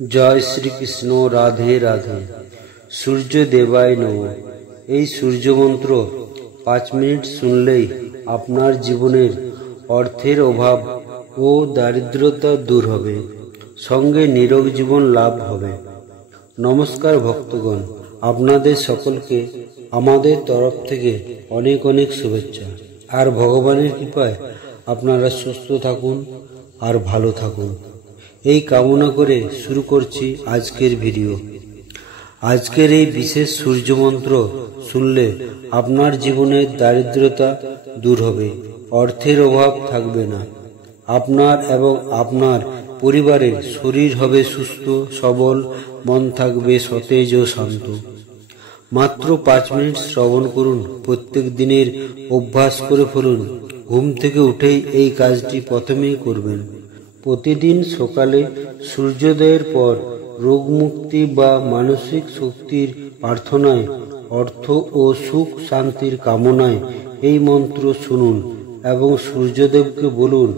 জয় শ্রীকৃষ্ণ। রাধে রাধে। সূর্য দেবায় নমঃ। এই সূর্য মন্ত্র 5 মিনিট শুনলেই আপনার জীবনের অর্থের অভাব ও দারিদ্রতা দূর হবে, সঙ্গে নিরোগ জীবন লাভ হবে। নমস্কার ভক্তগণ, আপনাদের সকলকে আমাদের তরফ থেকে অনেক অনেক শুভেচ্ছা। আর ভগবানের কৃপায় আপনারা সুস্থ থাকুন আর ভালো থাকুন, এই কামনা করে শুরু করছি আজকের ভিডিও। আজকের এই বিশেষ সূর্য মন্ত্র শুনলে আপনার জীবনের দারিদ্রতা দূর হবে, অর্থের অভাব থাকবে না, আপনার এবং আপনার পরিবারের শরীর হবে সুস্থ সবল, মন থাকবে সতেজ ও শান্ত। মাত্র 5 মিনিট শ্রবণ করুন, প্রত্যেক দিনের অভ্যাস করে ফেলুন। ঘুম থেকে উঠেই এই কাজটি প্রথমেই করবেন। প্রতিদিন সকালে সূর্যোদয়ের পর রোগমুক্তি বা মানসিক শক্তির প্রার্থনায়, অর্থ ও সুখ শান্তির কামনায় এই মন্ত্র শুনুন এবং সূর্যদেবকে বলুন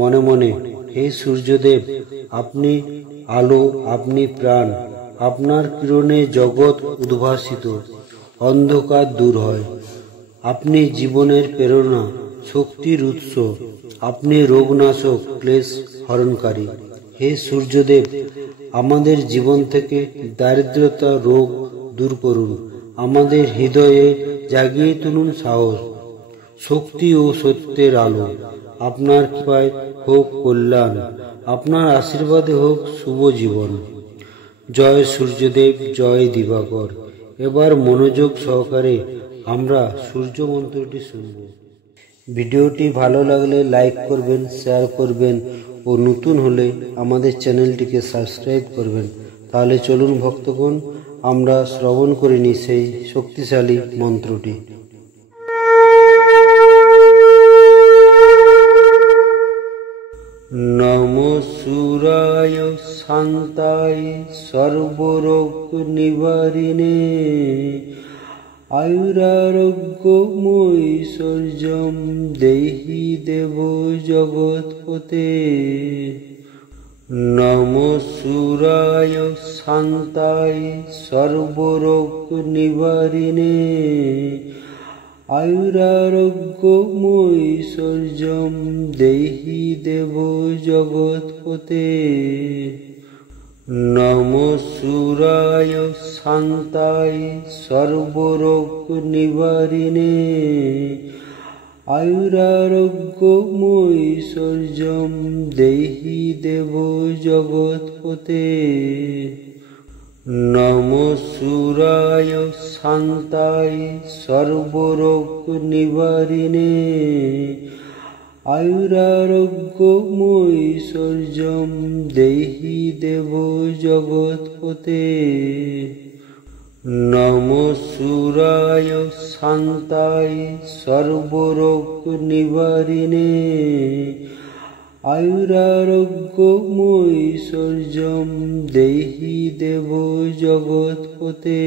মনে মনে, হে সূর্যদেব, আপনি আলো, আপনি প্রাণ, আপনার কিরণে জগৎ উদ্ভাসিত, অন্ধকার দূর হয়, আপনি জীবনের প্রেরণা, শক্তির উৎস, আপনি রোগনাশক, ক্লেশ হরণকারী। হে সূর্যদেব, আমাদের জীবন থেকে দারিদ্রতা, রোগ দূর করুন, আমাদের হৃদয়ে জাগিয়ে তুলুন সাহস, শক্তি ও সত্যের আলো। আপনার কৃপায় হোক কল্যাণ, আপনার আশীর্বাদে হোক শুভ জীবন। জয় সূর্যদেব, জয় দিবাকর। এবার মনোযোগ সহকারে আমরা সূর্য মন্ত্রটি শুনব। ভিডিওটি ভালো লাগলে লাইক করবেন, শেয়ার করবেন ও নতুন হলে আমাদের চ্যানেলটিকে সাবস্ক্রাইব করবেন। তাহলে চলুন ভক্তগণ, আমরা শ্রবণ করে নিই সেই শক্তিশালী মন্ত্রটি। নমো সূরায় শান্তায় সর্বরোগ নিবারিণে, আয়ুরারোগ্যমৈশ্বর্যম দেহি দেব জগৎপতে। নমো সূরায় শান্তায় সর্বরোগ নিবারিণে, আয়ুরারোগ্যমৈশ্বর্যম দেহি দেব জগৎপতে। নমো সূরায় শান্তায় সর্বরোগ নিবারিণে, আয়ুরারোগ্যমৈশ্বর্যম দেহি দেব জগৎপতে। নমো সূরায় শান্তায় সর্বরোগ নিবারিণে, আয়ুরারোগ্যমৈশ্বর্যম দেহি দেব জগৎপতে। নমো সূরায় শান্তায় সর্বরোগ নিবারিণে, আয়ুরারোগ্যমৈশ্বর্যম দেহি দেব জগৎপতে।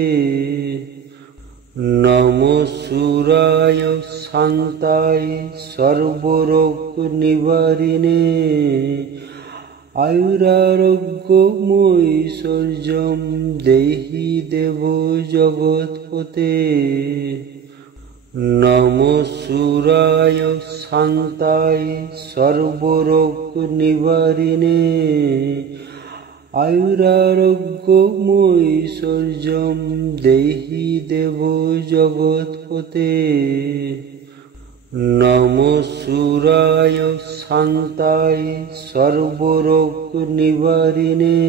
নমো সূরায় শান্তায় সর্বরোগ নিবারিণে, আয়ুরারোগ্যমৈশ্বর্যম দেহি দেব জগৎপতে। নমো সূরায় শান্তায় সর্বরোগ নিবারিণে, আয়ুরারোগ্যমৈশ্বর্যম দেহি দেব জগৎপতে। নমো সূরায় শান্তায় সর্বরোগ নিবারিণে,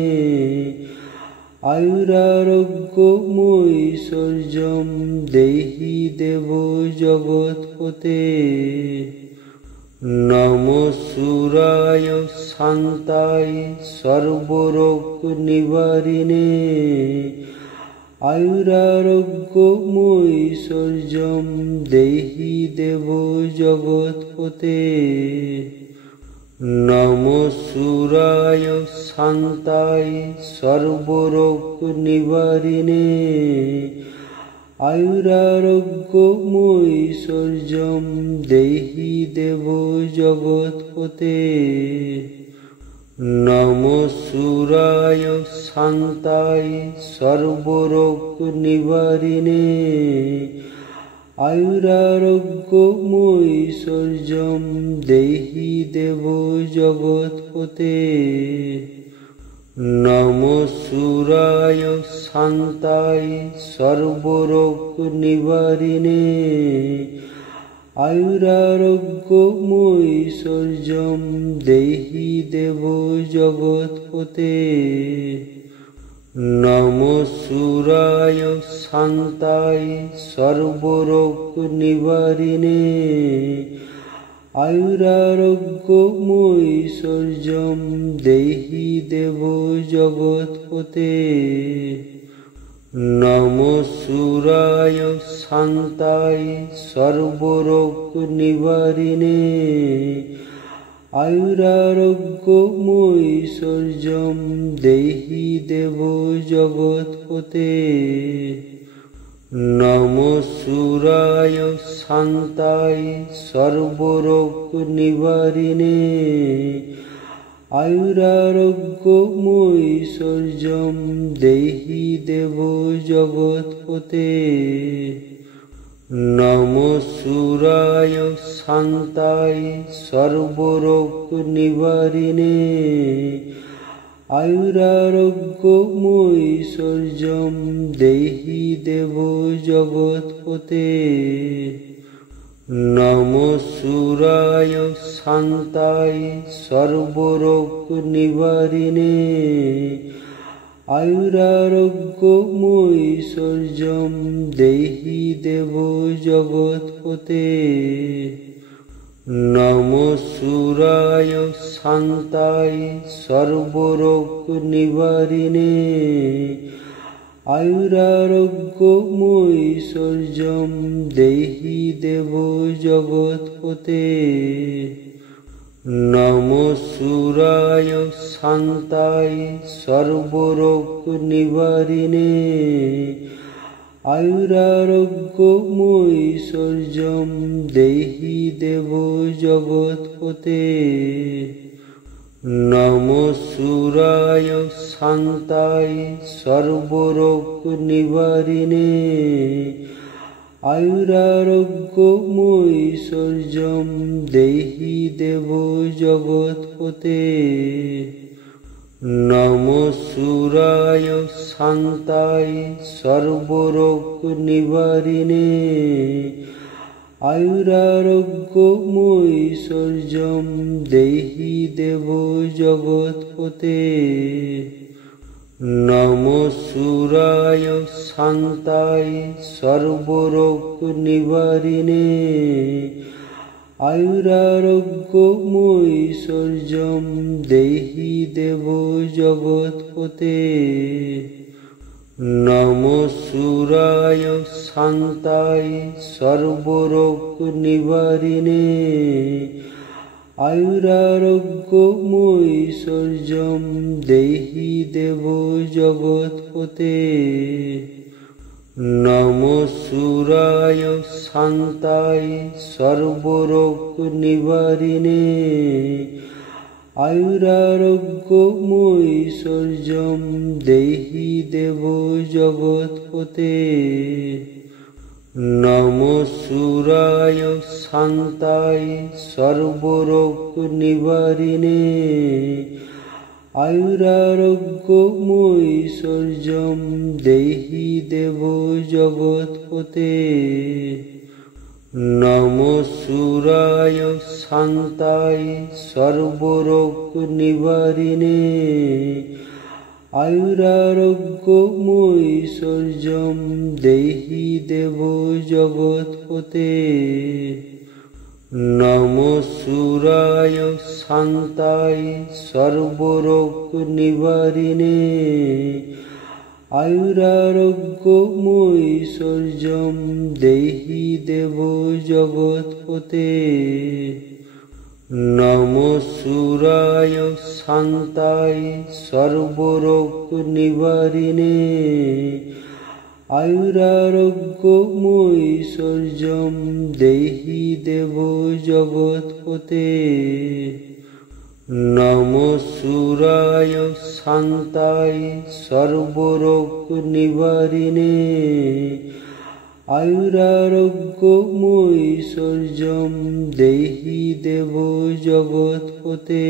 আয়ুরারোগ্যমৈশ্বর্যম দেহি দেব জগৎপতে। নমো সূরায় শান্তায় সর্বরোগ নিবারিণে, আয়ুরারোগ্যমৈশ্বর্যম দেহি দেব জগৎপতে। নমো সূরায় শান্তায় সর্বরোগ নিবারিণে, আয়ুরারোগ্যমৈশ্বর্যম দেহি দেব জগৎপতে। নমঃ সুরায় শান্তায় সর্বরোগ নিবারিণে আয়ুরারোগ্যমৈশ্বর্যম দেহি দেব জগৎপতে। নমঃ সুরায় শান্তায় সর্বরোগ নিবারিণে আয়ুরারোগ্যমৈশ্বর্যম দেহি দেব জগৎপতে। নমঃ সুরায় শান্তায় সর্বরোগ নিবারিণে আয়ুরারোগ্যমৈশ্বর্যম দেহি দেব জগৎপতে। নমঃ সুরায় শান্তায় সর্বরোগ নিবারিণে আয়ুরারোগ্যমৈশ্বর্যম দেহি দেব জগৎপতে। নমঃ সুরায় শান্তায় সর্বরোগ নিবারিণে আয়ুরারোগ্যমৈশ্বর্যম দেহি দেব জগৎপতে। নমঃ সুরায় শান্তায় সর্বরোগ নিবারিণে আয়ুরারোগ্যমৈশ্বর্যম দেহি দেব জগৎপতে। নমঃ সুরায় শান্তায় সর্বরোগ নিবারিণে আয়ুরারোগ্যমৈশ্বর্যম দেহি দেব জগৎপতে। নমঃ সুরায় শান্তায় সর্বরোগ নিবারিণে আয়ুরারোগ্যমৈশ্বর্যম দেহি দেব জগৎপতে। নমঃ সুরায় শান্তায় সর্বরোগ নিবারিণে আয়ুরারোগ্যমৈশ্বর্যম দেহি দেব জগৎপতে। নমঃ সুরায় শান্তায় সর্বরোগ নিবারিণে আয়ুরারোগ্যমৈশ্বর্যম দেহি দেব জগৎপতে। নমঃ সুরায় শান্তায় সর্বরোগ নিবারিণে আয়ুরারোগ্যমৈশ্বর্যম দেহি দেব জগৎপতে। নমঃ সুরায় শান্তায় সর্বরোগ নিবারিণে আয়ুরারোগ্যমৈশ্বর্যম দেহি দেব জগৎপতে। নমঃ সুরায় শান্তায় সর্বরোগ নিবারিণে আয়ুরারোগ্যমৈশ্বর্যম দেহি দেব জগৎপতে। নমঃ সুরায় শান্তায় সর্বরোগ নিবারিণে আয়ুরারোগ্যমৈশ্বর্যম দেহি দেব জগৎপতে। নমঃ সুরায় শান্তায় সর্বরোগ নিবারিণে আয়ুরারোগ্যমৈশ্বর্যম দেহি দেব জগৎপতে। নমঃ সুরায় শান্তায় সর্বরোগ নিবারিণে আয়ুরারোগ্যমৈশ্বর্যম দেহি দেব জগৎপতে। নমঃ সুরায় শান্তায় সর্বরোগ নিবারিণে আয়ুরারোগ্যমৈশ্বর্যম দেহি দেব জগৎপতে। নমঃ সুরায় শান্তায় সর্বরোগ নিবারিণে আয়ুরারোগ্যমৈশ্বর্যম দেহি দেব জগৎপতে। নমঃ সুরায় শান্তায় সর্বরোগ নিবারিণে আয়ুরারোগ্যমৈশ্বর্যম দেহি দেব জগৎপতে।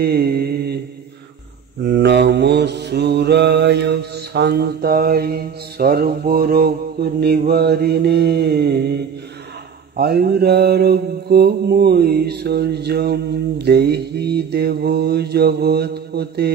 নমঃ সুরায় শান্তায় সর্বরোগ নিবারিণে আয়ুরারোগ্যমৈশ্বর্যম দেহি দেব জগৎপতে।